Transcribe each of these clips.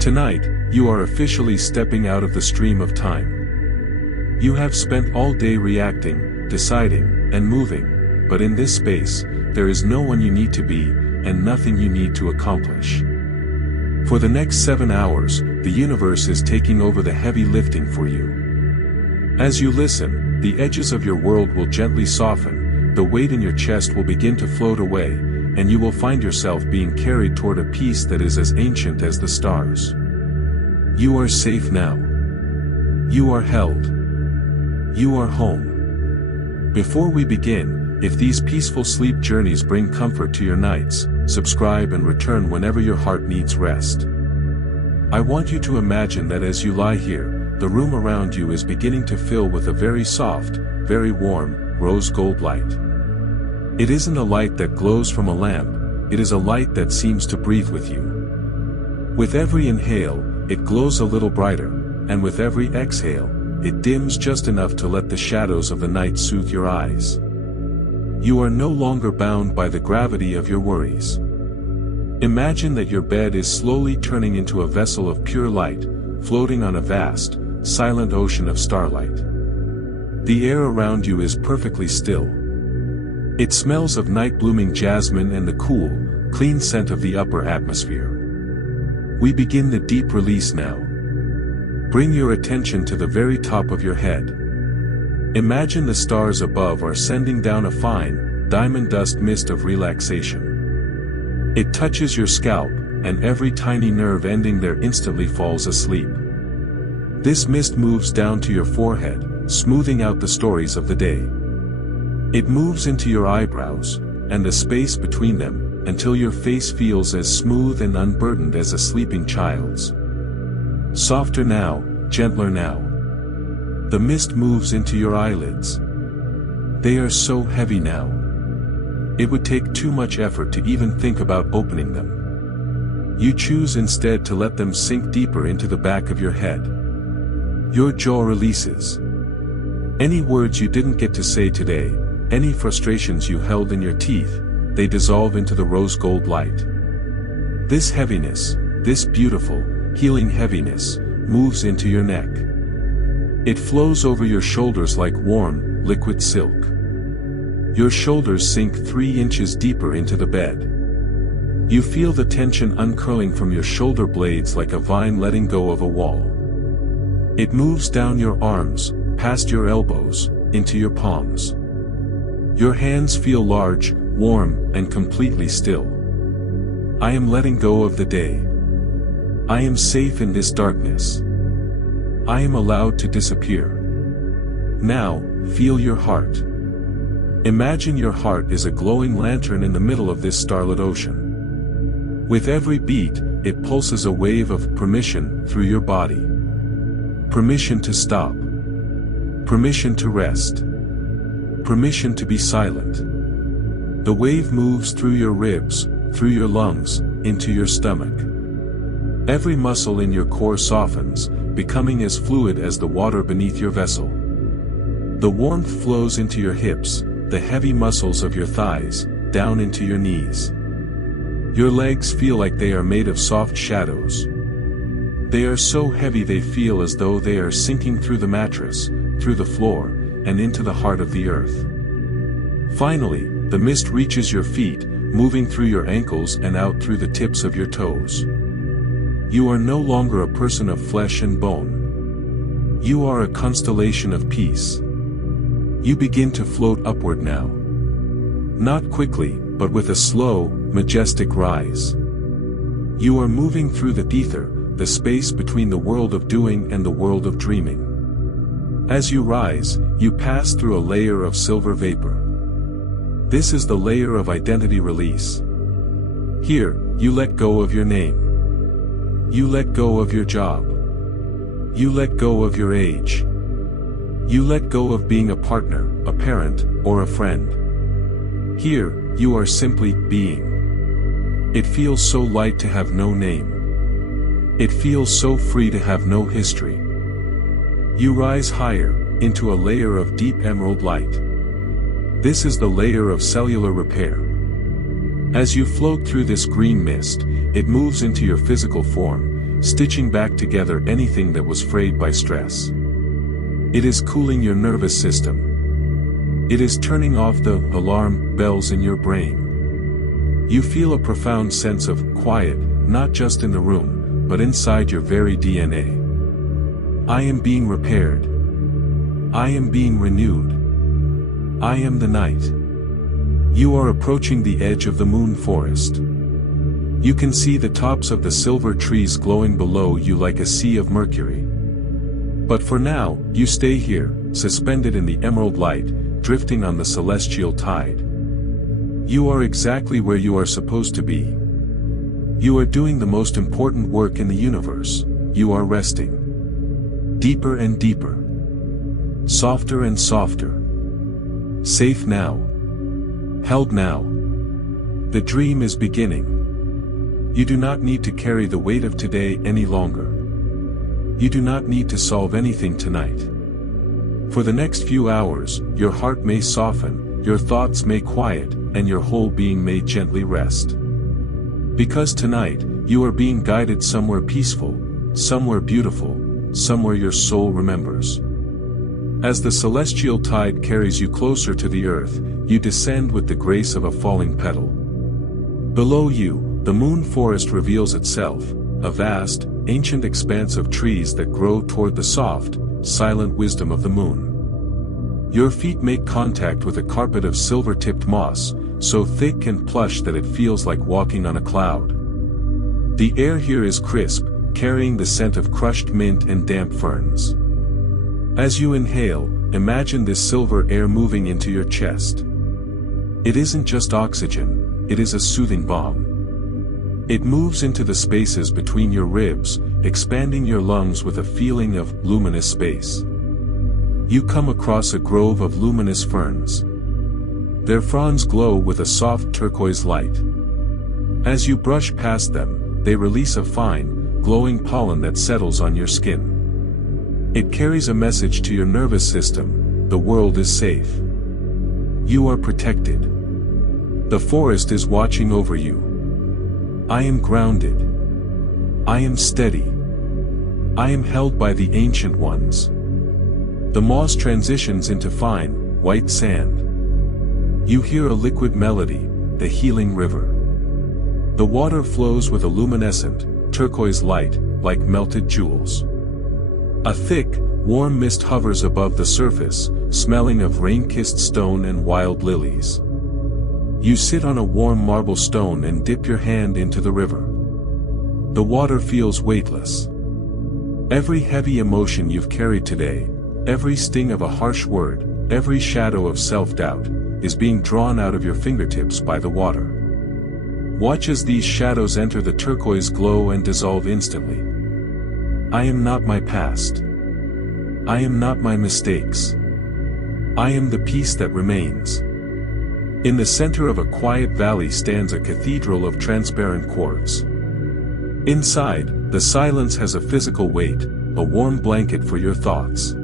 Tonight, you are officially stepping out of the stream of time. You have spent all day reacting, deciding, and moving, but in this space, there is no one you need to be, and nothing you need to accomplish. For the next 7 hours, the universe is taking over the heavy lifting for you. As you listen, the edges of your world will gently soften, the weight in your chest will begin to float away, and you will find yourself being carried toward a peace that is as ancient as the stars. You are safe now. You are held. You are home. Before we begin, if these peaceful sleep journeys bring comfort to your nights, subscribe and return whenever your heart needs rest. I want you to imagine that as you lie here, the room around you is beginning to fill with a very soft, very warm, rose gold light. It isn't a light that glows from a lamp, it is a light that seems to breathe with you. With every inhale, it glows a little brighter, and with every exhale, it dims just enough to let the shadows of the night soothe your eyes. You are no longer bound by the gravity of your worries. Imagine that your bed is slowly turning into a vessel of pure light, floating on a vast, silent ocean of starlight. The air around you is perfectly still. It smells of night-blooming jasmine and the cool, clean scent of the upper atmosphere. We begin the deep release now. Bring your attention to the very top of your head. Imagine the stars above are sending down a fine, diamond dust mist of relaxation. It touches your scalp, and every tiny nerve ending there instantly falls asleep. This mist moves down to your forehead, smoothing out the stories of the day. It moves into your eyebrows, and the space between them, until your face feels as smooth and unburdened as a sleeping child's. Softer now, gentler now. The mist moves into your eyelids. They are so heavy now. It would take too much effort to even think about opening them. You choose instead to let them sink deeper into the back of your head. Your jaw releases. Any words you didn't get to say today, any frustrations you held in your teeth, they dissolve into the rose gold light. This heaviness, this beautiful, healing heaviness, moves into your neck. It flows over your shoulders like warm, liquid silk. Your shoulders sink 3 inches deeper into the bed. You feel the tension uncurling from your shoulder blades like a vine letting go of a wall. It moves down your arms, past your elbows, into your palms. Your hands feel large, warm, and completely still. I am letting go of the day. I am safe in this darkness. I am allowed to disappear. Now, feel your heart. Imagine your heart is a glowing lantern in the middle of this starlit ocean. With every beat, it pulses a wave of permission through your body. Permission to stop. Permission to rest. Permission to be silent. The wave moves through your ribs, through your lungs, into your stomach. Every muscle in your core softens, becoming as fluid as the water beneath your vessel. The warmth flows into your hips, the heavy muscles of your thighs, down into your knees. Your legs feel like they are made of soft shadows. They are so heavy they feel as though they are sinking through the mattress, through the floor, and into the heart of the earth. Finally, the mist reaches your feet, moving through your ankles and out through the tips of your toes. You are no longer a person of flesh and bone. You are a constellation of peace. You begin to float upward now. Not quickly, but with a slow, majestic rise. You are moving through the ether, the space between the world of doing and the world of dreaming. As you rise, you pass through a layer of silver vapor. This is the layer of identity release. Here, you let go of your name. You let go of your job. You let go of your age. You let go of being a partner, a parent, or a friend. Here, you are simply being. It feels so light to have no name. It feels so free to have no history. You rise higher, into a layer of deep emerald light. This is the layer of cellular repair. As you float through this green mist, it moves into your physical form, stitching back together anything that was frayed by stress. It is cooling your nervous system. It is turning off the alarm bells in your brain. You feel a profound sense of quiet, not just in the room, but inside your very DNA. I am being repaired. I am being renewed. I am the night. You are approaching the edge of the moon forest. You can see the tops of the silver trees glowing below you like a sea of mercury. But for now, you stay here, suspended in the emerald light, drifting on the celestial tide. You are exactly where you are supposed to be. You are doing the most important work in the universe. You are resting. Deeper and deeper. Softer and softer. Safe now. Held now. The dream is beginning. You do not need to carry the weight of today any longer. You do not need to solve anything tonight. For the next few hours, your heart may soften, your thoughts may quiet, and your whole being may gently rest. Because tonight, you are being guided somewhere peaceful, somewhere beautiful, somewhere your soul remembers. As the celestial tide carries you closer to the earth, you descend with the grace of a falling petal. Below you, the moon forest reveals itself, a vast, ancient expanse of trees that grow toward the soft, silent wisdom of the moon. Your feet make contact with a carpet of silver-tipped moss, so thick and plush that it feels like walking on a cloud. The air here is crisp, carrying the scent of crushed mint and damp ferns. As you inhale, imagine this silver air moving into your chest. It isn't just oxygen, it is a soothing balm. It moves into the spaces between your ribs, expanding your lungs with a feeling of luminous space. You come across a grove of luminous ferns. Their fronds glow with a soft turquoise light. As you brush past them, they release a fine, glowing pollen that settles on your skin. It carries a message to your nervous system: the world is safe. You are protected. The forest is watching over you. I am grounded. I am steady. I am held by the ancient ones. The moss transitions into fine, white sand. You hear a liquid melody, the healing river. The water flows with a luminescent, turquoise light, like melted jewels. A thick, warm mist hovers above the surface, smelling of rain-kissed stone and wild lilies. You sit on a warm marble stone and dip your hand into the river. The water feels weightless. Every heavy emotion you've carried today, every sting of a harsh word, every shadow of self-doubt, is being drawn out of your fingertips by the water. Watch as these shadows enter the turquoise glow and dissolve instantly. I am not my past. I am not my mistakes. I am the peace that remains. In the center of a quiet valley stands a cathedral of transparent quartz. Inside, the silence has a physical weight, a warm blanket for your thoughts.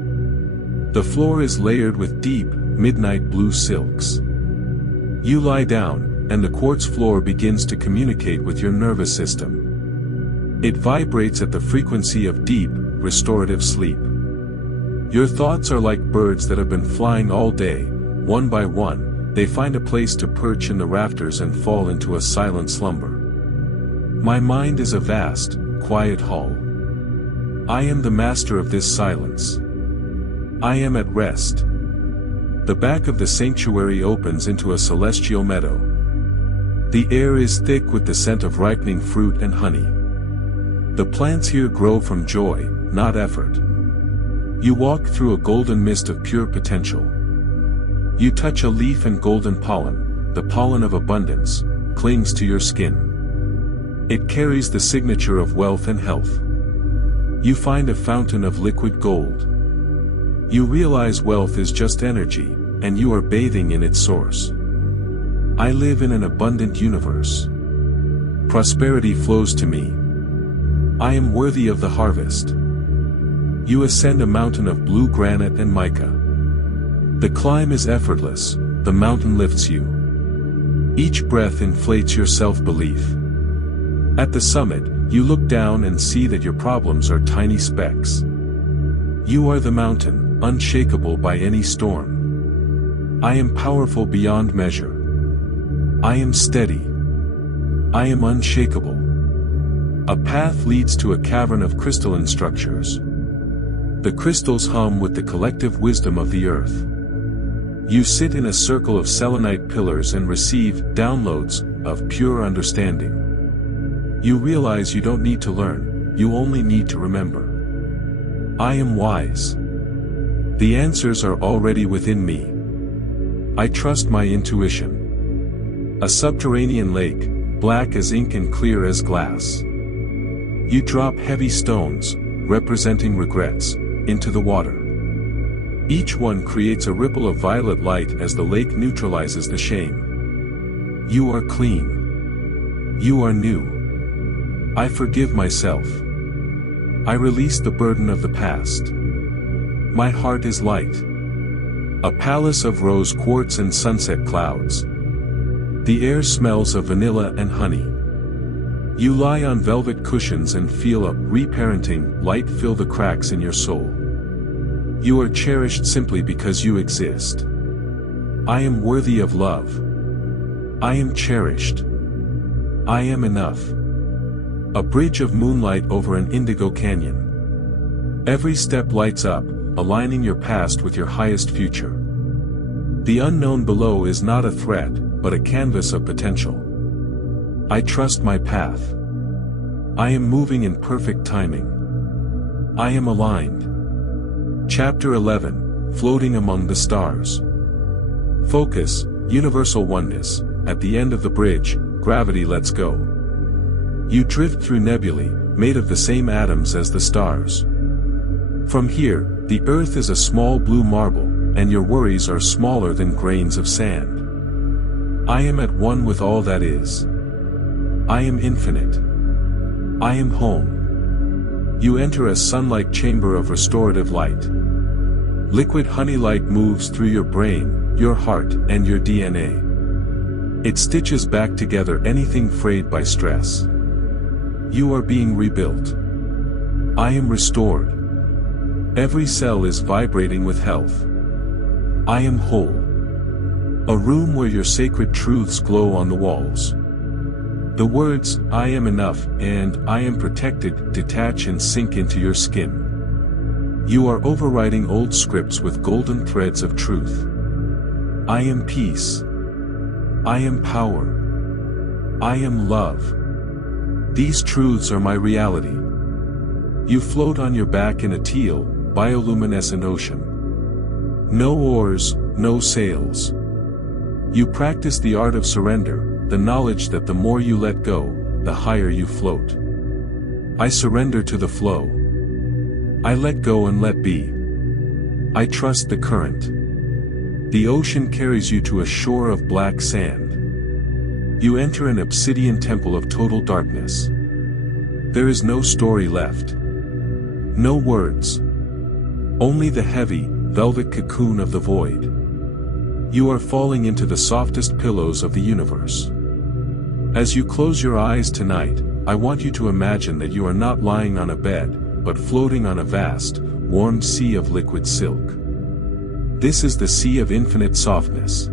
The floor is layered with deep, midnight blue silks. You lie down, and the quartz floor begins to communicate with your nervous system. It vibrates at the frequency of deep, restorative sleep. Your thoughts are like birds that have been flying all day. One by one, they find a place to perch in the rafters and fall into a silent slumber. My mind is a vast, quiet hall. I am the master of this silence. I am at rest. The back of the sanctuary opens into a celestial meadow. The air is thick with the scent of ripening fruit and honey. The plants here grow from joy, not effort. You walk through a golden mist of pure potential. You touch a leaf and golden pollen, the pollen of abundance, clings to your skin. It carries the signature of wealth and health. You find a fountain of liquid gold. You realize wealth is just energy, and you are bathing in its source. I live in an abundant universe. Prosperity flows to me. I am worthy of the harvest. You ascend a mountain of blue granite and mica. The climb is effortless, the mountain lifts you. Each breath inflates your self-belief. At the summit, You look down and see that your problems are tiny specks. You are the mountain, unshakable by any storm. I am powerful beyond measure. I am steady. I am unshakable. A path leads to a cavern of crystalline structures. The crystals hum with the collective wisdom of the earth. You sit in a circle of selenite pillars and receive downloads of pure understanding. You realize you don't need to learn, you only need to remember. I am wise. The answers are already within me. I trust my intuition. A subterranean lake, black as ink and clear as glass. You drop heavy stones, representing regrets, into the water. Each one creates a ripple of violet light as the lake neutralizes the shame. You are clean. You are new. I forgive myself. I release the burden of the past. My heart is light. A palace of rose quartz and sunset clouds. The air smells of vanilla and honey. You lie on velvet cushions and feel a reparenting light fill the cracks in your soul. You are cherished simply because you exist. I am worthy of love. I am cherished. I am enough. A bridge of moonlight over an indigo canyon. Every step lights up, aligning your past with your highest future. The unknown below is not a threat, but a canvas of potential. I trust my path. I am moving in perfect timing. I am aligned. Chapter 11, Floating Among the Stars. Focus, universal oneness. At the end of the bridge, gravity lets go. You drift through nebulae, made of the same atoms as the stars. From here, the earth is a small blue marble, and your worries are smaller than grains of sand. I am at one with all that is. I am infinite. I am home. You enter a sun-like chamber of restorative light. Liquid honey light moves through your brain, your heart, and your DNA. It stitches back together anything frayed by stress. You are being rebuilt. I am restored. Every cell is vibrating with health. I am whole. A room where your sacred truths glow on the walls. The words, I am enough, and I am protected, detach and sink into your skin. You are overwriting old scripts with golden threads of truth. I am peace. I am power. I am love. These truths are my reality. You float on your back in a teal, bioluminescent ocean. No oars, no sails. You practice the art of surrender, the knowledge that the more you let go, the higher you float. I surrender to the flow. I let go and let be. I trust the current. The ocean carries you to a shore of black sand. You enter an obsidian temple of total darkness. There is no story left. No words. Only the heavy, velvet cocoon of the void. You are falling into the softest pillows of the universe. As you close your eyes tonight, I want you to imagine that you are not lying on a bed, but floating on a vast, warm sea of liquid silk. This is the sea of infinite softness.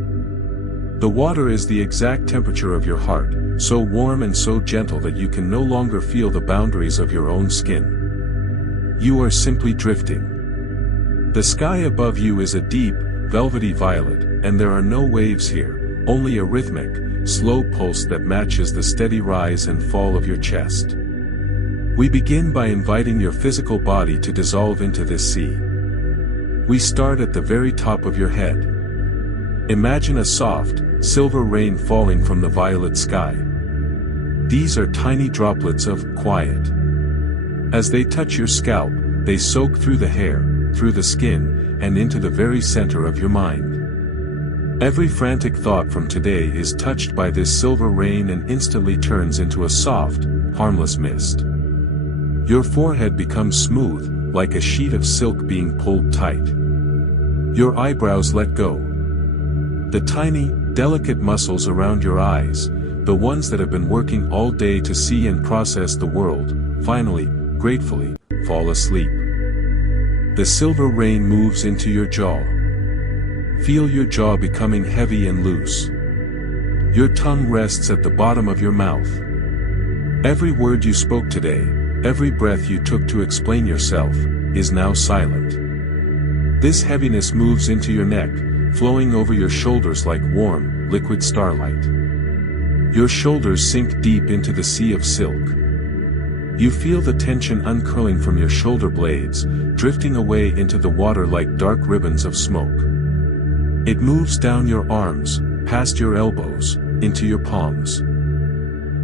The water is the exact temperature of your heart, so warm and so gentle that you can no longer feel the boundaries of your own skin. You are simply drifting. The sky above you is a deep, velvety violet, and there are no waves here, only a rhythmic, slow pulse that matches the steady rise and fall of your chest. We begin by inviting your physical body to dissolve into this sea. We start at the very top of your head. Imagine a soft, silver rain falling from the violet sky. These are tiny droplets of quiet. As they touch your scalp, they soak through the hair, through the skin, and into the very center of your mind. Every frantic thought from today is touched by this silver rain and instantly turns into a soft, harmless mist. Your forehead becomes smooth, like a sheet of silk being pulled tight. Your eyebrows let go. The tiny, delicate muscles around your eyes, the ones that have been working all day to see and process the world, finally, gratefully, fall asleep. The silver rain moves into your jaw. Feel your jaw becoming heavy and loose. Your tongue rests at the bottom of your mouth. Every word you spoke today, every breath you took to explain yourself, is now silent. This heaviness moves into your neck, flowing over your shoulders like warm, liquid starlight. Your shoulders sink deep into the sea of silk. You feel the tension uncurling from your shoulder blades, drifting away into the water like dark ribbons of smoke. It moves down your arms, past your elbows, into your palms.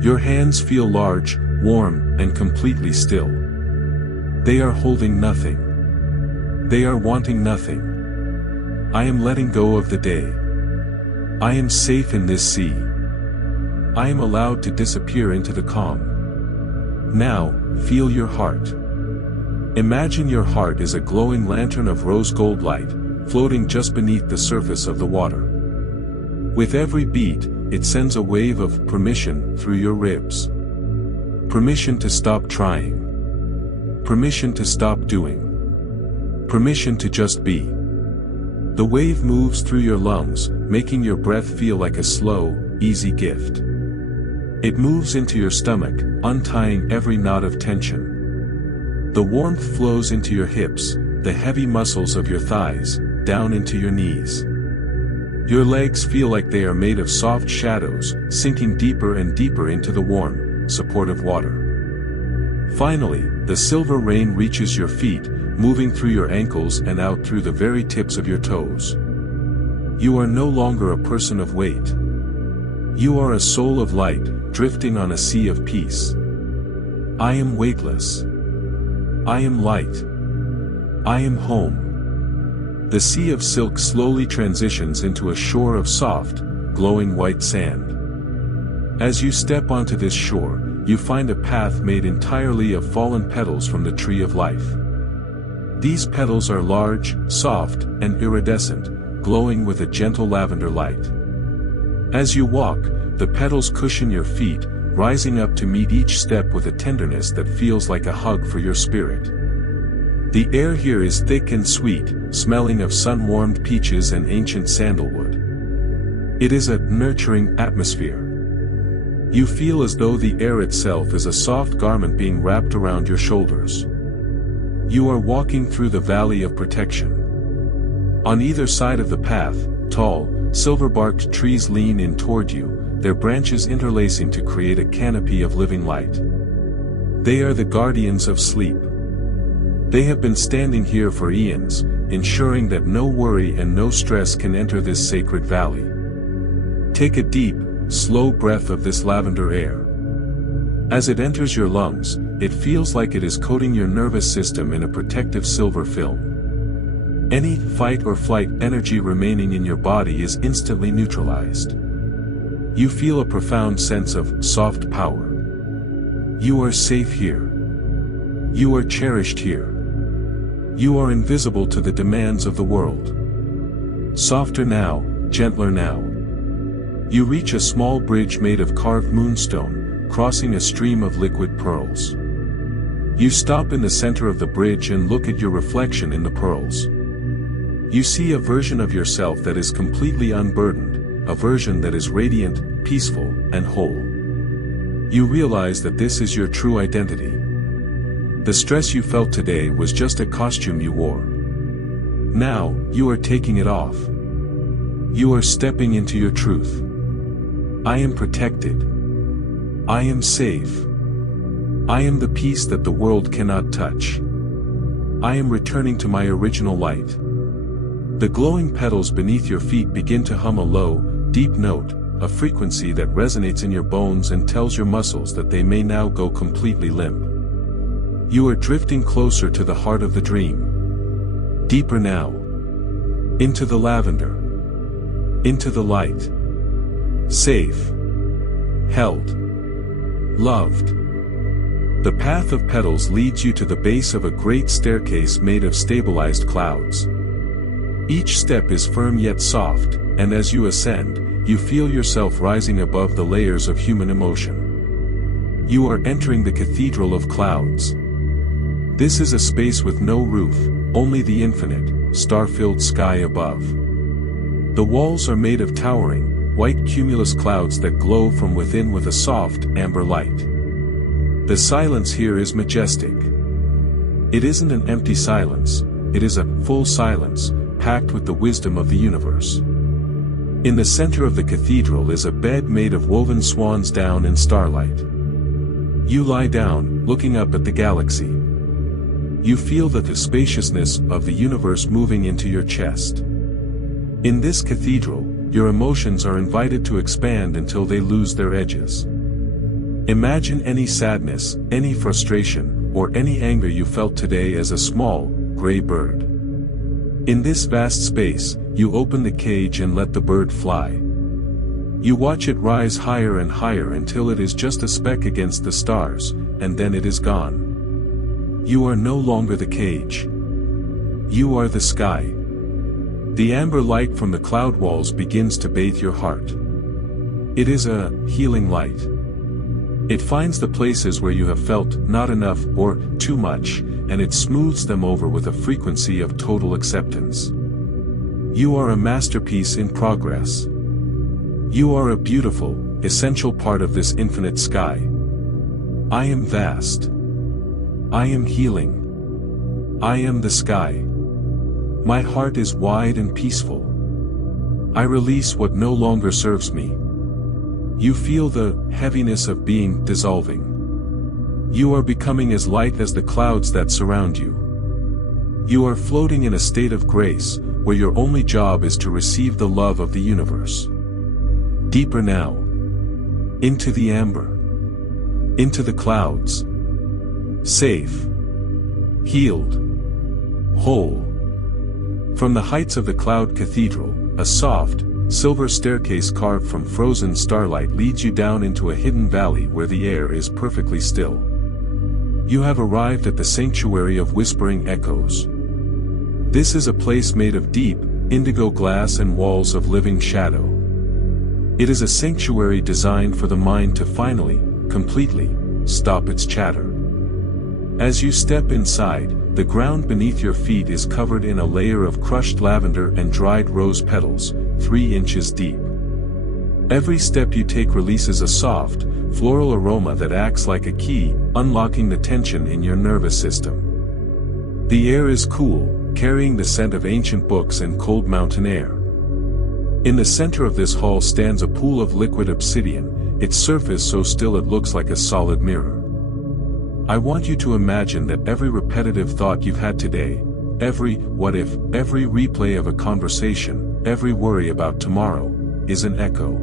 Your hands feel large, warm, and completely still. They are holding nothing. They are wanting nothing. I am letting go of the day. I am safe in this sea. I am allowed to disappear into the calm. Now, feel your heart. Imagine your heart is a glowing lantern of rose gold light, floating just beneath the surface of the water. With every beat, it sends a wave of permission through your ribs. Permission to stop trying. Permission to stop doing. Permission to just be. The wave moves through your lungs, making your breath feel like a slow, easy gift. It moves into your stomach, untying every knot of tension. The warmth flows into your hips, the heavy muscles of your thighs, down into your knees. Your legs feel like they are made of soft shadows, sinking deeper and deeper into the warm, supportive water. Finally, the silver rain reaches your feet, moving through your ankles and out through the very tips of your toes. You are no longer a person of weight. You are a soul of light, drifting on a sea of peace. I am weightless. I am light. I am home. The sea of silk slowly transitions into a shore of soft, glowing white sand. As you step onto this shore, you find a path made entirely of fallen petals from the tree of life. These petals are large, soft, and iridescent, glowing with a gentle lavender light. As you walk, the petals cushion your feet, rising up to meet each step with a tenderness that feels like a hug for your spirit. The air here is thick and sweet, smelling of sun-warmed peaches and ancient sandalwood. It is a nurturing atmosphere. You feel as though the air itself is a soft garment being wrapped around your shoulders. You are walking through the valley of protection. On either side of the path, tall, silver-barked trees lean in toward you, their branches interlacing to create a canopy of living light. They are the guardians of sleep. They have been standing here for eons, ensuring that no worry and no stress can enter this sacred valley. Take a deep, slow breath of this lavender air. As it enters your lungs, it feels like it is coating your nervous system in a protective silver film. Any fight or flight energy remaining in your body is instantly neutralized. You feel a profound sense of soft power. You are safe here. You are cherished here. You are invisible to the demands of the world. Softer now, gentler now. You reach a small bridge made of carved moonstone, crossing a stream of liquid pearls. You stop in the center of the bridge and look at your reflection in the pearls. You see a version of yourself that is completely unburdened, a version that is radiant, peaceful, and whole. You realize that this is your true identity. The stress you felt today was just a costume you wore. Now, you are taking it off. You are stepping into your truth. I am protected. I am safe. I am the peace that the world cannot touch. I am returning to my original light. The glowing petals beneath your feet begin to hum a low, deep note, a frequency that resonates in your bones and tells your muscles that they may now go completely limp. You are drifting closer to the heart of the dream. Deeper now. Into the lavender. Into the light. Safe. Held. Loved. The path of petals leads you to the base of a great staircase made of stabilized clouds. Each step is firm yet soft, and as you ascend, you feel yourself rising above the layers of human emotion. You are entering the cathedral of clouds. This is a space with no roof, only the infinite, star-filled sky above. The walls are made of towering, white cumulus clouds that glow from within with a soft, amber light. The silence here is majestic. It isn't an empty silence, it is a full silence, packed with the wisdom of the universe. In the center of the cathedral is a bed made of woven swan's down in starlight. You lie down, looking up at the galaxy. You feel the spaciousness of the universe moving into your chest. In this cathedral, your emotions are invited to expand until they lose their edges. Imagine any sadness, any frustration, or any anger you felt today as a small, gray bird. In this vast space, you open the cage and let the bird fly. You watch it rise higher and higher until it is just a speck against the stars, and then it is gone. You are no longer the cage. You are the sky. The amber light from the cloud walls begins to bathe your heart. It is a healing light. It finds the places where you have felt not enough or too much, and it smooths them over with a frequency of total acceptance. You are a masterpiece in progress. You are a beautiful, essential part of this infinite sky. I am vast. I am healing. I am the sky. My heart is wide and peaceful. I release what no longer serves me. You feel the heaviness of being dissolving. You are becoming as light as the clouds that surround you. You are floating in a state of grace, where your only job is to receive the love of the universe. Deeper now. Into the amber. Into the clouds. Safe. Healed. Whole. From the heights of the cloud cathedral, a soft, silver staircase carved from frozen starlight leads you down into a hidden valley where the air is perfectly still. You have arrived at the sanctuary of whispering echoes. This is a place made of deep, indigo glass and walls of living shadow. It is a sanctuary designed for the mind to finally, completely, stop its chatter. As you step inside, the ground beneath your feet is covered in a layer of crushed lavender and dried rose petals, 3 inches deep. Every step you take releases a soft, floral aroma that acts like a key, unlocking the tension in your nervous system. The air is cool, carrying the scent of ancient books and cold mountain air. In the center of this hall stands a pool of liquid obsidian, its surface so still it looks like a solid mirror. I want you to imagine that every repetitive thought you've had today, every what if, every replay of a conversation, every worry about tomorrow, is an echo.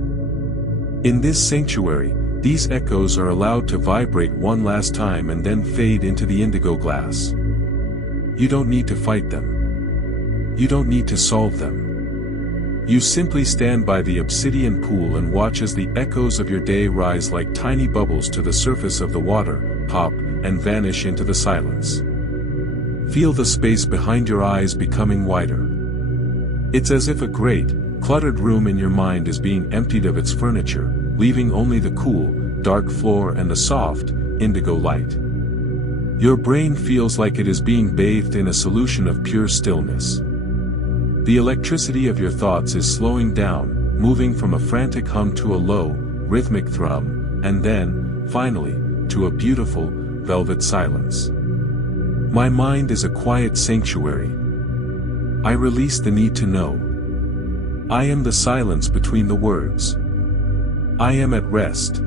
In this sanctuary, these echoes are allowed to vibrate one last time and then fade into the indigo glass. You don't need to fight them. You don't need to solve them. You simply stand by the obsidian pool and watch as the echoes of your day rise like tiny bubbles to the surface of the water, pop, and vanish into the silence. Feel the space behind your eyes becoming wider. It's as if a great, cluttered room in your mind is being emptied of its furniture, leaving only the cool, dark floor and the soft, indigo light. Your brain feels like it is being bathed in a solution of pure stillness. The electricity of your thoughts is slowing down, moving from a frantic hum to a low, rhythmic thrum, and then, finally, to a beautiful, velvet silence. My mind is a quiet sanctuary. I release the need to know. I am the silence between the words. I am at rest.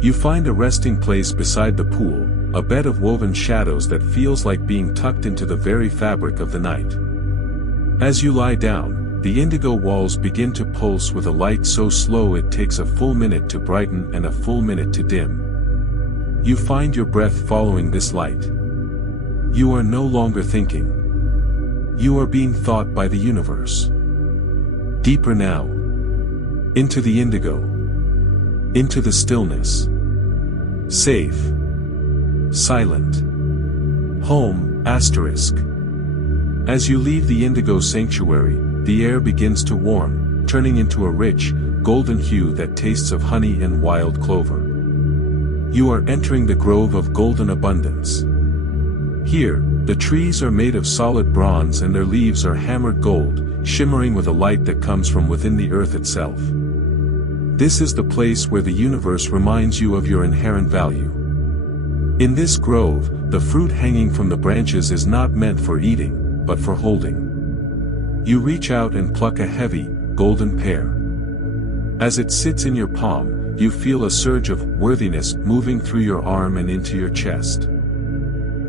You find a resting place beside the pool, a bed of woven shadows that feels like being tucked into the very fabric of the night. As you lie down, the indigo walls begin to pulse with a light so slow it takes a full minute to brighten and a full minute to dim. You find your breath following this light. You are no longer thinking. You are being thought by the universe. Deeper now. Into the indigo. Into the stillness. Safe. Silent. Home, asterisk. As you leave the indigo sanctuary, the air begins to warm, turning into a rich, golden hue that tastes of honey and wild clover. You are entering the grove of golden abundance. Here, the trees are made of solid bronze and their leaves are hammered gold, shimmering with a light that comes from within the earth itself. This is the place where the universe reminds you of your inherent value. In this grove, the fruit hanging from the branches is not meant for eating, but for holding. You reach out and pluck a heavy, golden pear. As it sits in your palm, you feel a surge of worthiness moving through your arm and into your chest.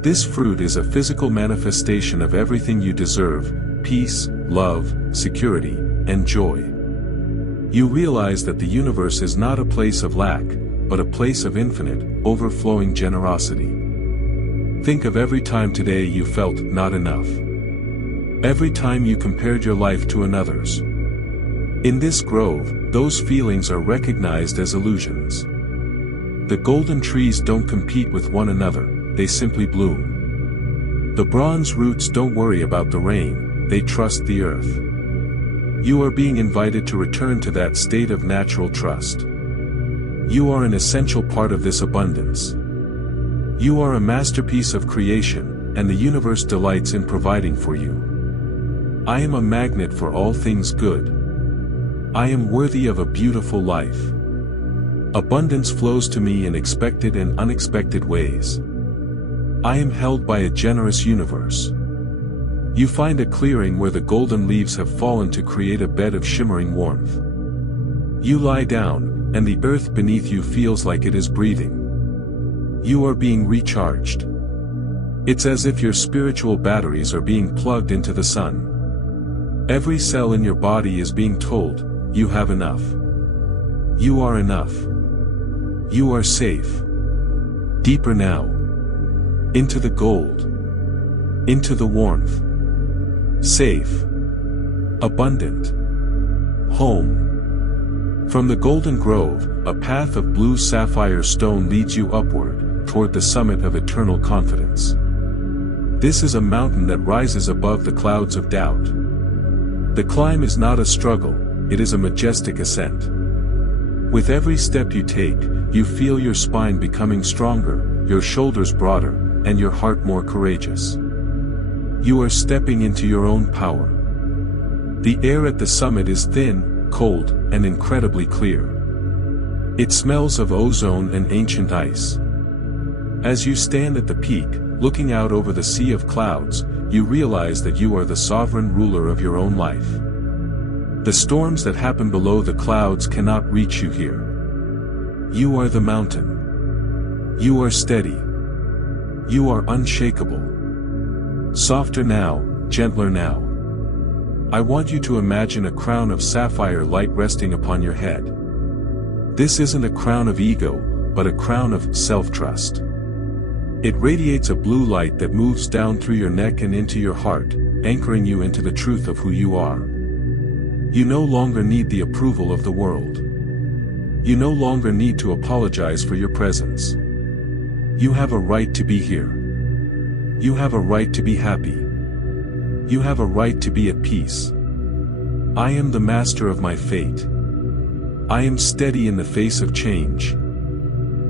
This fruit is a physical manifestation of everything you deserve: peace, love, security, and joy. You realize that the universe is not a place of lack, but a place of infinite, overflowing generosity. Think of every time today you felt not enough. Every time you compared your life to another's. In this grove, those feelings are recognized as illusions. The golden trees don't compete with one another, they simply bloom. The bronze roots don't worry about the rain, they trust the earth. You are being invited to return to that state of natural trust. You are an essential part of this abundance. You are a masterpiece of creation, and the universe delights in providing for you. I am a magnet for all things good. I am worthy of a beautiful life. Abundance flows to me in expected and unexpected ways. I am held by a generous universe. You find a clearing where the golden leaves have fallen to create a bed of shimmering warmth. You lie down, and the earth beneath you feels like it is breathing. You are being recharged. It's as if your spiritual batteries are being plugged into the sun. Every cell in your body is being told, you have enough. You are enough. You are safe. Deeper now. Into the gold. Into the warmth. Safe. Abundant. Home. From the golden grove, a path of blue sapphire stone leads you upward, toward the summit of eternal confidence. This is a mountain that rises above the clouds of doubt. The climb is not a struggle, it is a majestic ascent. With every step you take, you feel your spine becoming stronger, your shoulders broader, and your heart more courageous. You are stepping into your own power. The air at the summit is thin, cold, and incredibly clear. It smells of ozone and ancient ice. As you stand at the peak, looking out over the sea of clouds, you realize that you are the sovereign ruler of your own life. The storms that happen below the clouds cannot reach you here. You are the mountain. You are steady. You are unshakable. Softer now, gentler now. I want you to imagine a crown of sapphire light resting upon your head. This isn't a crown of ego, but a crown of self-trust. It radiates a blue light that moves down through your neck and into your heart, anchoring you into the truth of who you are. You no longer need the approval of the world. You no longer need to apologize for your presence. You have a right to be here. You have a right to be happy. You have a right to be at peace. I am the master of my fate. I am steady in the face of change.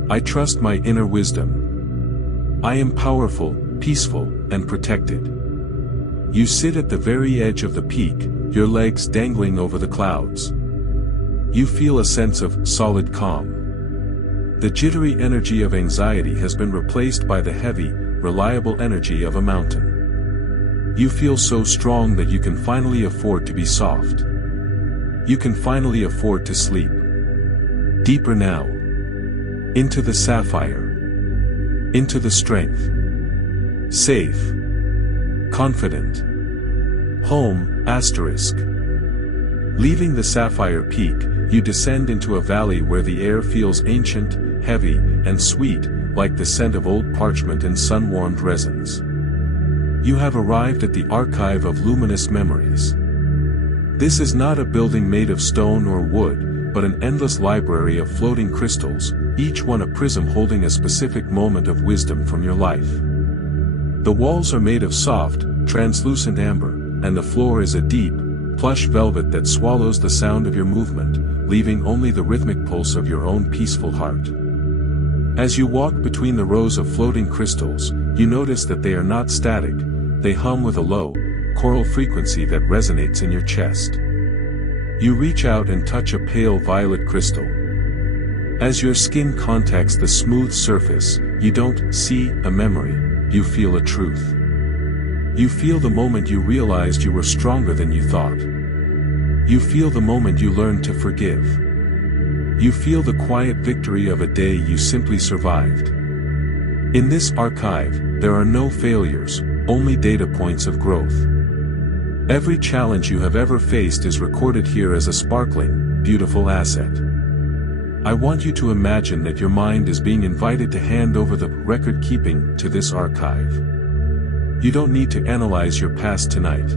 I trust my inner wisdom. I am powerful, peaceful, and protected. You sit at the very edge of the peak, your legs dangling over the clouds. You feel a sense of solid calm. The jittery energy of anxiety has been replaced by the heavy, reliable energy of a mountain. You feel so strong that you can finally afford to be soft. You can finally afford to sleep. Deeper now. Into the sapphire. Into the strength. Safe. Confident. Home, asterisk. Leaving the sapphire peak, you descend into a valley where the air feels ancient, heavy, and sweet, like the scent of old parchment and sun-warmed resins. You have arrived at the archive of luminous memories. This is not a building made of stone or wood, but an endless library of floating crystals, each one a prism holding a specific moment of wisdom from your life. The walls are made of soft, translucent amber, and the floor is a deep, plush velvet that swallows the sound of your movement, leaving only the rhythmic pulse of your own peaceful heart. As you walk between the rows of floating crystals, you notice that they are not static, they hum with a low, choral frequency that resonates in your chest. You reach out and touch a pale violet crystal. As your skin contacts the smooth surface, you don't see a memory, you feel a truth. You feel the moment you realized you were stronger than you thought. You feel the moment you learned to forgive. You feel the quiet victory of a day you simply survived. In this archive, there are no failures, only data points of growth. Every challenge you have ever faced is recorded here as a sparkling, beautiful asset. I want you to imagine that your mind is being invited to hand over the record-keeping to this archive. You don't need to analyze your past tonight.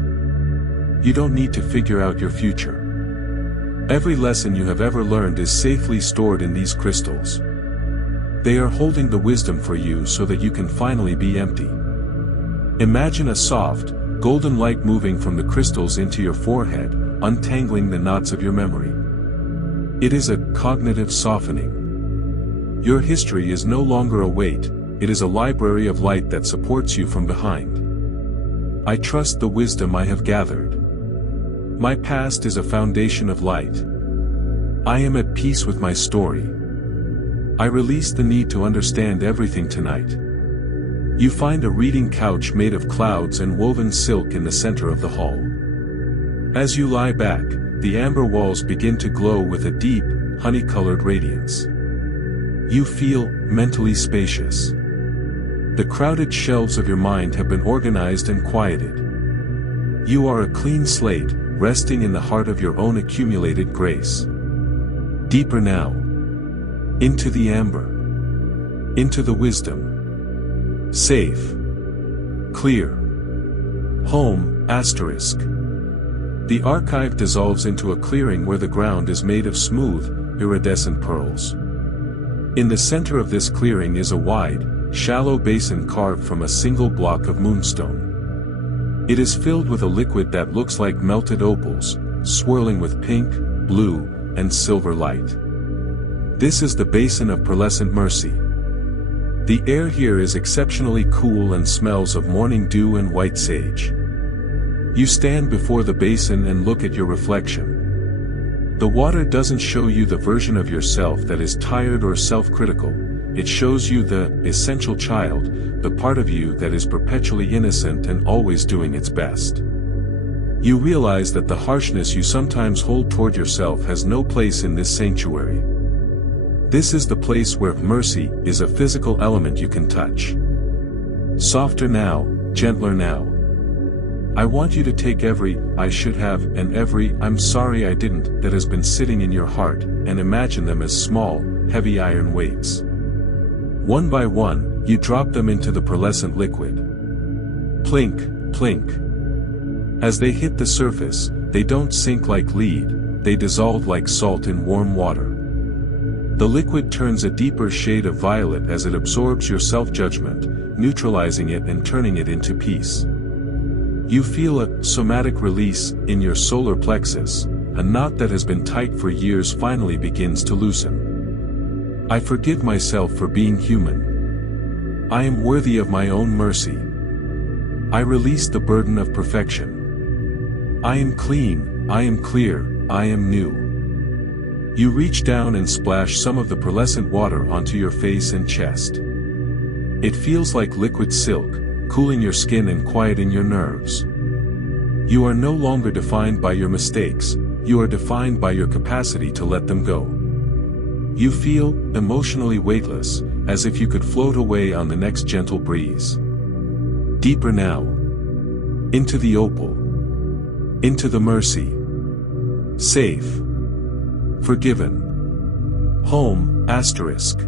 You don't need to figure out your future. Every lesson you have ever learned is safely stored in these crystals. They are holding the wisdom for you so that you can finally be empty. Imagine a soft, golden light moving from the crystals into your forehead, untangling the knots of your memory. It is a cognitive softening. Your history is no longer a weight, it is a library of light that supports you from behind. I trust the wisdom I have gathered. My past is a foundation of light. I am at peace with my story. I release the need to understand everything tonight. You find a reading couch made of clouds and woven silk in the center of the hall. As you lie back, the amber walls begin to glow with a deep, honey-colored radiance. You feel mentally spacious. The crowded shelves of your mind have been organized and quieted. You are a clean slate, resting in the heart of your own accumulated grace. Deeper now. Into the amber. Into the wisdom. Safe. Clear. Home, asterisk. The archive dissolves into a clearing where the ground is made of smooth, iridescent pearls. In the center of this clearing is a wide, shallow basin carved from a single block of moonstone. It is filled with a liquid that looks like melted opals, swirling with pink, blue, and silver light. This is the basin of pearlescent mercy. The air here is exceptionally cool and smells of morning dew and white sage. You stand before the basin and look at your reflection. The water doesn't show you the version of yourself that is tired or self-critical, it shows you the essential child, the part of you that is perpetually innocent and always doing its best. You realize that the harshness you sometimes hold toward yourself has no place in this sanctuary. This is the place where mercy is a physical element you can touch. Softer now, gentler now. I want you to take every "I should have" and every "I'm sorry I didn't" that has been sitting in your heart, and imagine them as small, heavy iron weights. One by one, you drop them into the pearlescent liquid. Plink, plink. As they hit the surface, they don't sink like lead, they dissolve like salt in warm water. The liquid turns a deeper shade of violet as it absorbs your self-judgment, neutralizing it and turning it into peace. You feel a somatic release in your solar plexus, a knot that has been tight for years finally begins to loosen. I forgive myself for being human. I am worthy of my own mercy. I release the burden of perfection. I am clean, I am clear, I am new. You reach down and splash some of the pearlescent water onto your face and chest. It feels like liquid silk, cooling your skin and quieting your nerves. You are no longer defined by your mistakes, you are defined by your capacity to let them go. You feel emotionally weightless, as if you could float away on the next gentle breeze. Deeper now. Into the opal. Into the mercy. Safe. Forgiven. Home, asterisk.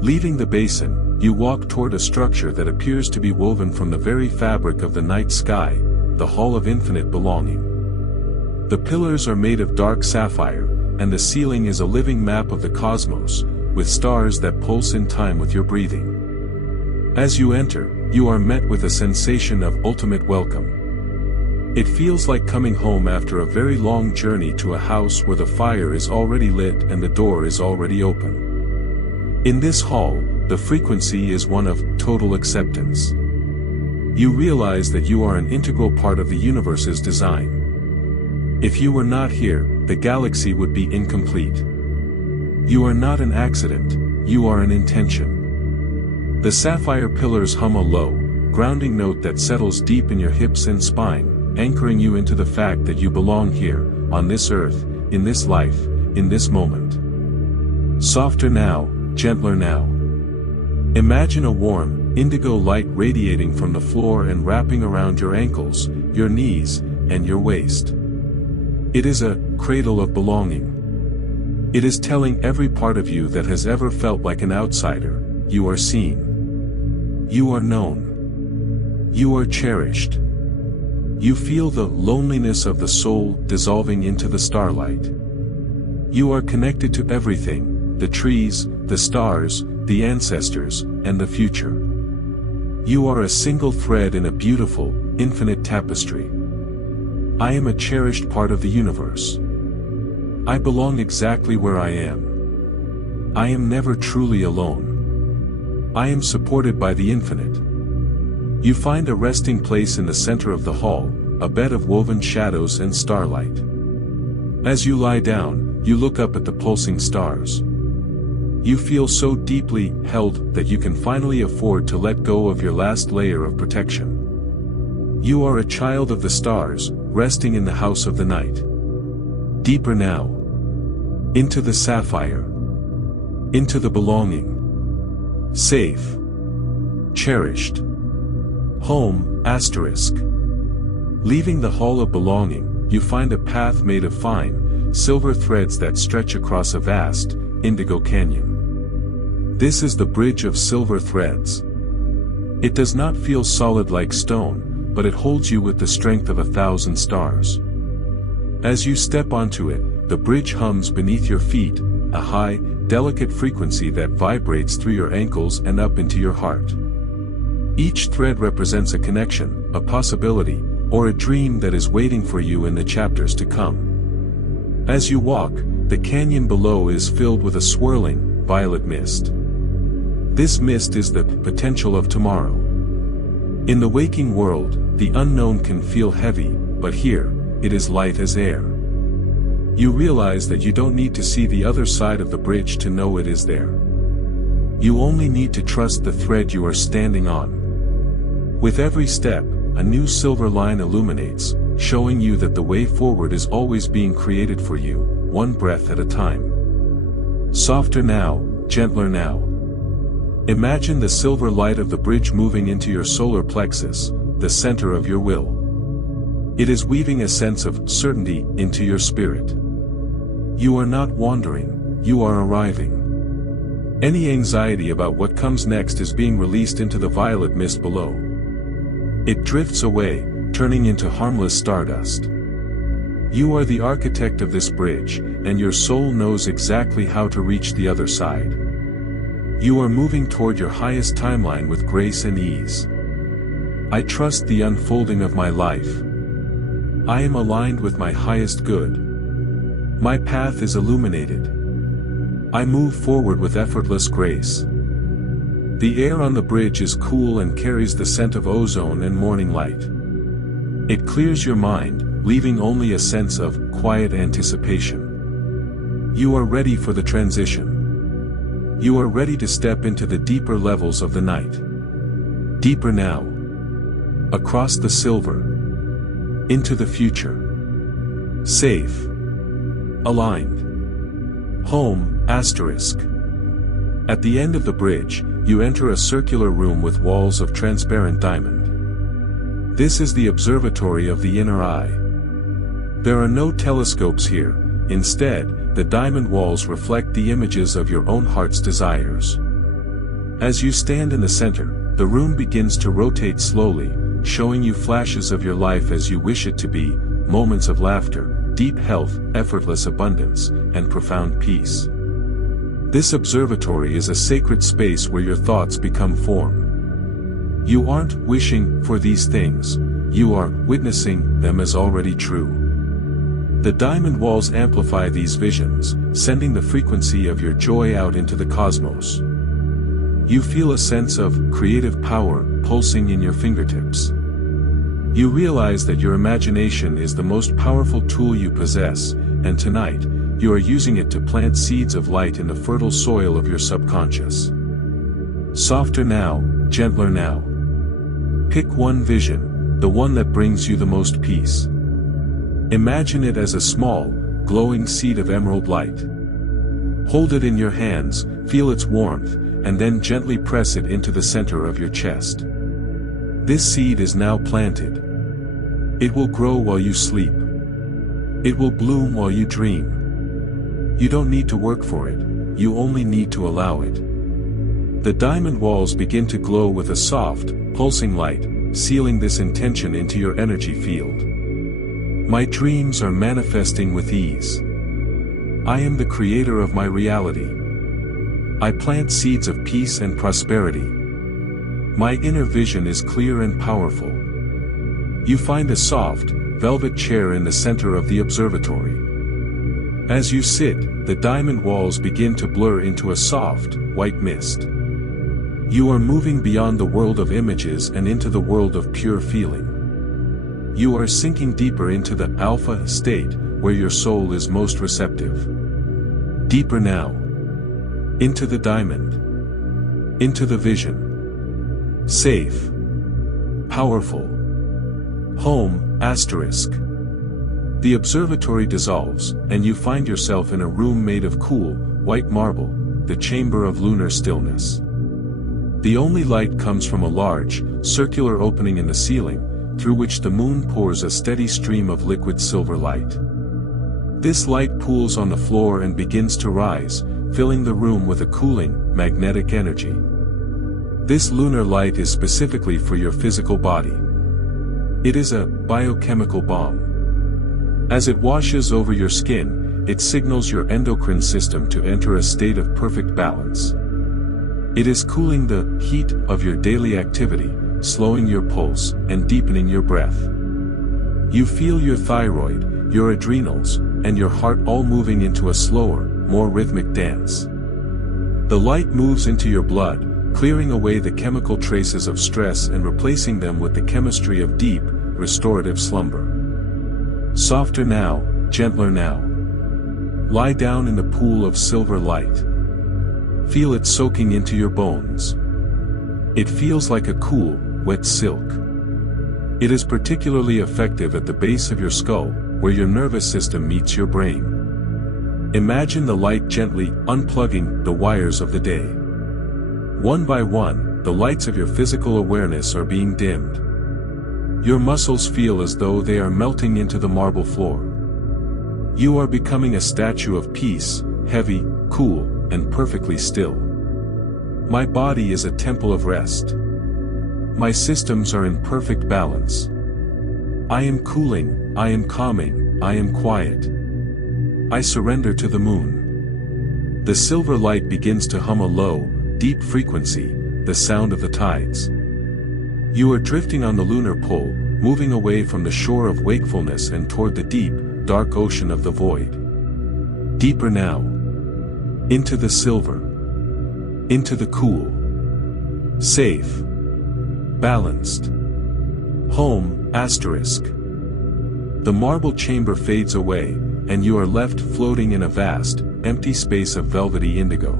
Leaving the basin, you walk toward a structure that appears to be woven from the very fabric of the night sky, the hall of infinite belonging. The pillars are made of dark sapphire, and the ceiling is a living map of the cosmos, with stars that pulse in time with your breathing. As you enter, you are met with a sensation of ultimate welcome. It feels like coming home after a very long journey to a house where the fire is already lit and the door is already open. In this hall, the frequency is one of total acceptance. You realize that you are an integral part of the universe's design. If you were not here, the galaxy would be incomplete. You are not an accident, you are an intention. The sapphire pillars hum a low, grounding note that settles deep in your hips and spine, anchoring you into the fact that you belong here, on this earth, in this life, in this moment. Softer now, gentler now. Imagine a warm, indigo light radiating from the floor and wrapping around your ankles, your knees, and your waist. It is a cradle of belonging. It is telling every part of you that has ever felt like an outsider, you are seen. You are known. You are cherished. You feel the loneliness of the soul dissolving into the starlight. You are connected to everything, the trees, the stars, the ancestors, and the future. You are a single thread in a beautiful, infinite tapestry. I am a cherished part of the universe. I belong exactly where I am. I am never truly alone. I am supported by the infinite. You find a resting place in the center of the hall, a bed of woven shadows and starlight. As you lie down, you look up at the pulsing stars. You feel so deeply held that you can finally afford to let go of your last layer of protection. You are a child of the stars, resting in the house of the night. Deeper now. Into the sapphire. Into the belonging. Safe. Cherished. Home, asterisk. Leaving the hall of belonging, you find a path made of fine, silver threads that stretch across a vast, indigo canyon. This is the bridge of silver threads. It does not feel solid like stone, but it holds you with the strength of 1,000 stars. As you step onto it, the bridge hums beneath your feet, a high, delicate frequency that vibrates through your ankles and up into your heart. Each thread represents a connection, a possibility, or a dream that is waiting for you in the chapters to come. As you walk, the canyon below is filled with a swirling, violet mist. This mist is the potential of tomorrow. In the waking world, the unknown can feel heavy, but here, it is light as air. You realize that you don't need to see the other side of the bridge to know it is there. You only need to trust the thread you are standing on. With every step, a new silver line illuminates, showing you that the way forward is always being created for you, one breath at a time. Softer now, gentler now. Imagine the silver light of the bridge moving into your solar plexus, the center of your will. It is weaving a sense of certainty into your spirit. You are not wandering, you are arriving. Any anxiety about what comes next is being released into the violet mist below. It drifts away, turning into harmless stardust. You are the architect of this bridge, and your soul knows exactly how to reach the other side. You are moving toward your highest timeline with grace and ease. I trust the unfolding of my life. I am aligned with my highest good. My path is illuminated. I move forward with effortless grace. The air on the bridge is cool and carries the scent of ozone and morning light. It clears your mind, leaving only a sense of quiet anticipation. You are ready for the transition. You are ready to step into the deeper levels of the night. Deeper now. Across the silver. Into the future. Safe. Aligned. Home, asterisk. At the end of the bridge, you enter a circular room with walls of transparent diamond. This is the observatory of the inner eye. There are no telescopes here, instead, the diamond walls reflect the images of your own heart's desires. As you stand in the center, the room begins to rotate slowly, showing you flashes of your life as you wish it to be, moments of laughter, deep health, effortless abundance, and profound peace. This observatory is a sacred space where your thoughts become form. You aren't wishing for these things, you are witnessing them as already true. The diamond walls amplify these visions, sending the frequency of your joy out into the cosmos. You feel a sense of creative power pulsing in your fingertips. You realize that your imagination is the most powerful tool you possess, and tonight, you are using it to plant seeds of light in the fertile soil of your subconscious. Softer now, gentler now. Pick one vision, the one that brings you the most peace. Imagine it as a small, glowing seed of emerald light. Hold it in your hands, feel its warmth, and then gently press it into the center of your chest. This seed is now planted. It will grow while you sleep. It will bloom while you dream. You don't need to work for it, you only need to allow it. The diamond walls begin to glow with a soft, pulsing light, sealing this intention into your energy field. My dreams are manifesting with ease. I am the creator of my reality. I plant seeds of peace and prosperity. My inner vision is clear and powerful. You find a soft, velvet chair in the center of the observatory. As you sit, the diamond walls begin to blur into a soft, white mist. You are moving beyond the world of images and into the world of pure feeling. You are sinking deeper into the alpha state, where your soul is most receptive. Deeper now. Into the diamond. Into the vision. Safe. Powerful. Home, asterisk. The observatory dissolves, and you find yourself in a room made of cool, white marble, the chamber of lunar stillness. The only light comes from a large, circular opening in the ceiling, through which the moon pours a steady stream of liquid silver light. This light pools on the floor and begins to rise, filling the room with a cooling, magnetic energy. This lunar light is specifically for your physical body. It is a biochemical balm. As it washes over your skin, it signals your endocrine system to enter a state of perfect balance. It is cooling the heat of your daily activity, slowing your pulse, and deepening your breath. You feel your thyroid, your adrenals, and your heart all moving into a slower, more rhythmic dance. The light moves into your blood, clearing away the chemical traces of stress and replacing them with the chemistry of deep, restorative slumber. Softer now, gentler now. Lie down in the pool of silver light. Feel it soaking into your bones. It feels like a cool, wet silk. It is particularly effective at the base of your skull, where your nervous system meets your brain. Imagine the light gently unplugging the wires of the day. One by one, the lights of your physical awareness are being dimmed. Your muscles feel as though they are melting into the marble floor. You are becoming a statue of peace, heavy, cool, and perfectly still. My body is a temple of rest. My systems are in perfect balance. I am cooling, I am calming, I am quiet. I surrender to the moon. The silver light begins to hum a low, deep frequency, the sound of the tides. You are drifting on the lunar pole, moving away from the shore of wakefulness and toward the deep, dark ocean of the void. Deeper now. Into the silver. Into the cool. Safe. Balanced. Home, asterisk. The marble chamber fades away, and you are left floating in a vast, empty space of velvety indigo.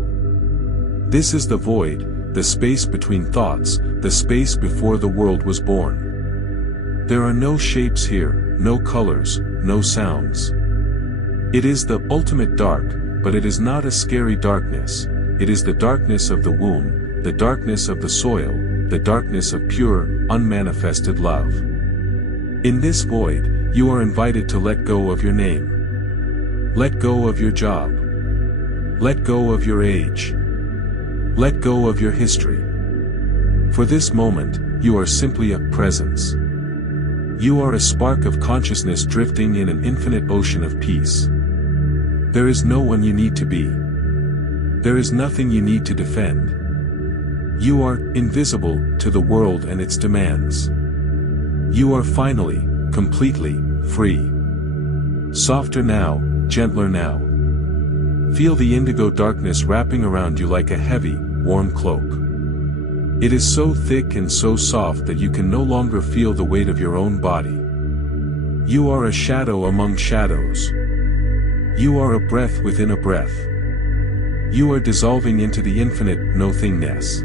This is the void, the space between thoughts, the space before the world was born. There are no shapes here, no colors, no sounds. It is the ultimate dark, but it is not a scary darkness. It is the darkness of the womb, the darkness of the soil, the darkness of pure, unmanifested love. In this void, you are invited to let go of your name. Let go of your job. Let go of your age. Let go of your history. For this moment, you are simply a presence. You are a spark of consciousness drifting in an infinite ocean of peace. There is no one you need to be. There is nothing you need to defend. You are invisible to the world and its demands. You are finally, completely, free. Softer now, gentler now. Feel the indigo darkness wrapping around you like a heavy, warm cloak. It is so thick and so soft that you can no longer feel the weight of your own body. You are a shadow among shadows. You are a breath within a breath. You are dissolving into the infinite nothingness.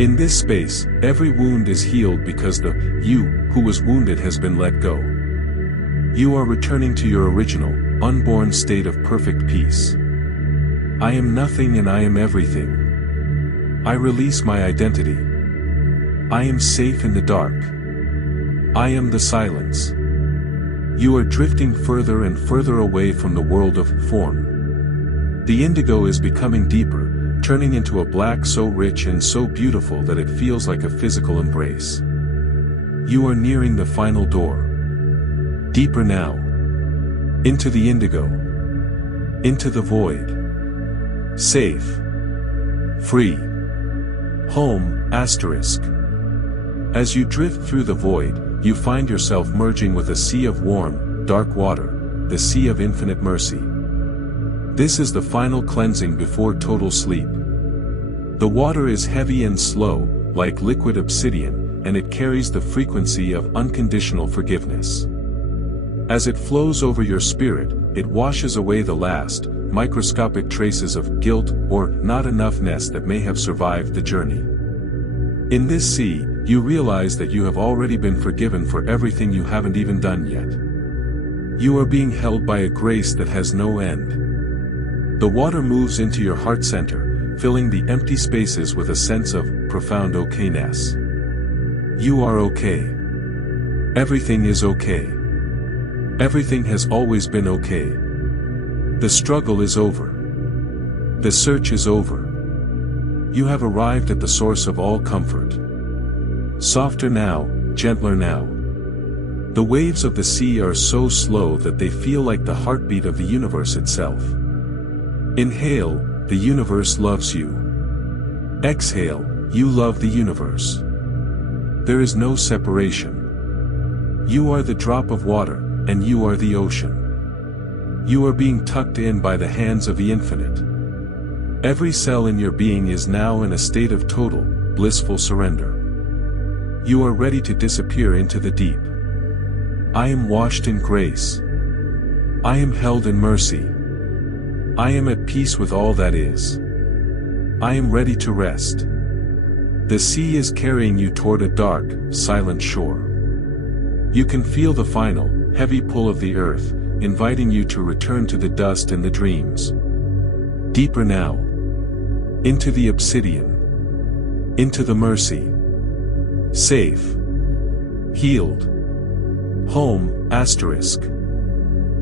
In this space, every wound is healed because the you who was wounded has been let go. You are returning to your original, unborn state of perfect peace. I am nothing and I am everything. I release my identity. I am safe in the dark. I am the silence. You are drifting further and further away from the world of form. The indigo is becoming deeper, turning into a black so rich and so beautiful that it feels like a physical embrace. You are nearing the final door. Deeper now. Into the indigo. Into the void. Safe. Free. Home, asterisk. As you drift through the void, you find yourself merging with a sea of warm, dark water, the sea of infinite mercy. This is the final cleansing before total sleep. The water is heavy and slow, like liquid obsidian, and it carries the frequency of unconditional forgiveness. As it flows over your spirit, it washes away the last, microscopic traces of guilt or not enoughness that may have survived the journey. In this sea, you realize that you have already been forgiven for everything you haven't even done yet. You are being held by a grace that has no end. The water moves into your heart center, filling the empty spaces with a sense of profound okayness. You are okay. Everything is okay. Everything has always been okay. The struggle is over. The search is over. You have arrived at the source of all comfort. Softer now, gentler now. The waves of the sea are so slow that they feel like the heartbeat of the universe itself. Inhale, the universe loves you. Exhale, you love the universe. There is no separation. You are the drop of water, and you are the ocean. You are being tucked in by the hands of the infinite. Every cell in your being is now in a state of total, blissful surrender. You are ready to disappear into the deep. I am washed in grace. I am held in mercy. I am at peace with all that is. I am ready to rest. The sea is carrying you toward a dark, silent shore. You can feel the final, heavy pull of the earth, inviting you to return to the dust and the dreams. Deeper now. Into the obsidian. Into the mercy. Safe. Healed. Home, asterisk.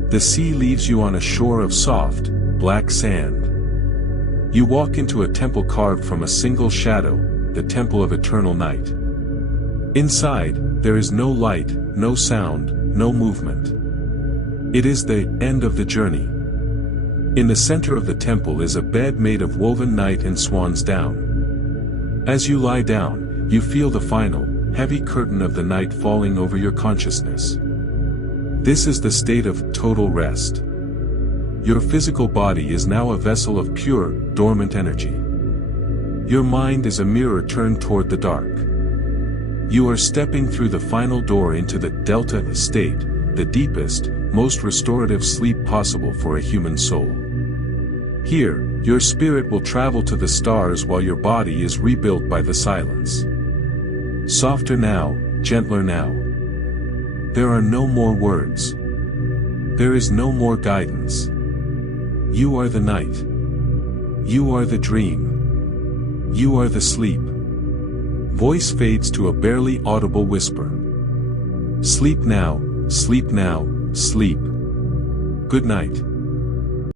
The sea leaves you on a shore of soft, black sand. You walk into a temple carved from a single shadow, the temple of eternal night. Inside, there is no light, no sound, no movement. It is the end of the journey. In the center of the temple is a bed made of woven night and swan's down. As you lie down, you feel the final, heavy curtain of the night falling over your consciousness. This is the state of total rest. Your physical body is now a vessel of pure, dormant energy. Your mind is a mirror turned toward the dark. You are stepping through the final door into the delta state, the deepest, most restorative sleep possible for a human soul. Here, your spirit will travel to the stars while your body is rebuilt by the silence. Softer now, gentler now. There are no more words. There is no more guidance. You are the night. You are the dream. You are the sleep. Voice fades to a barely audible whisper. Sleep now, sleep now, sleep. Good night.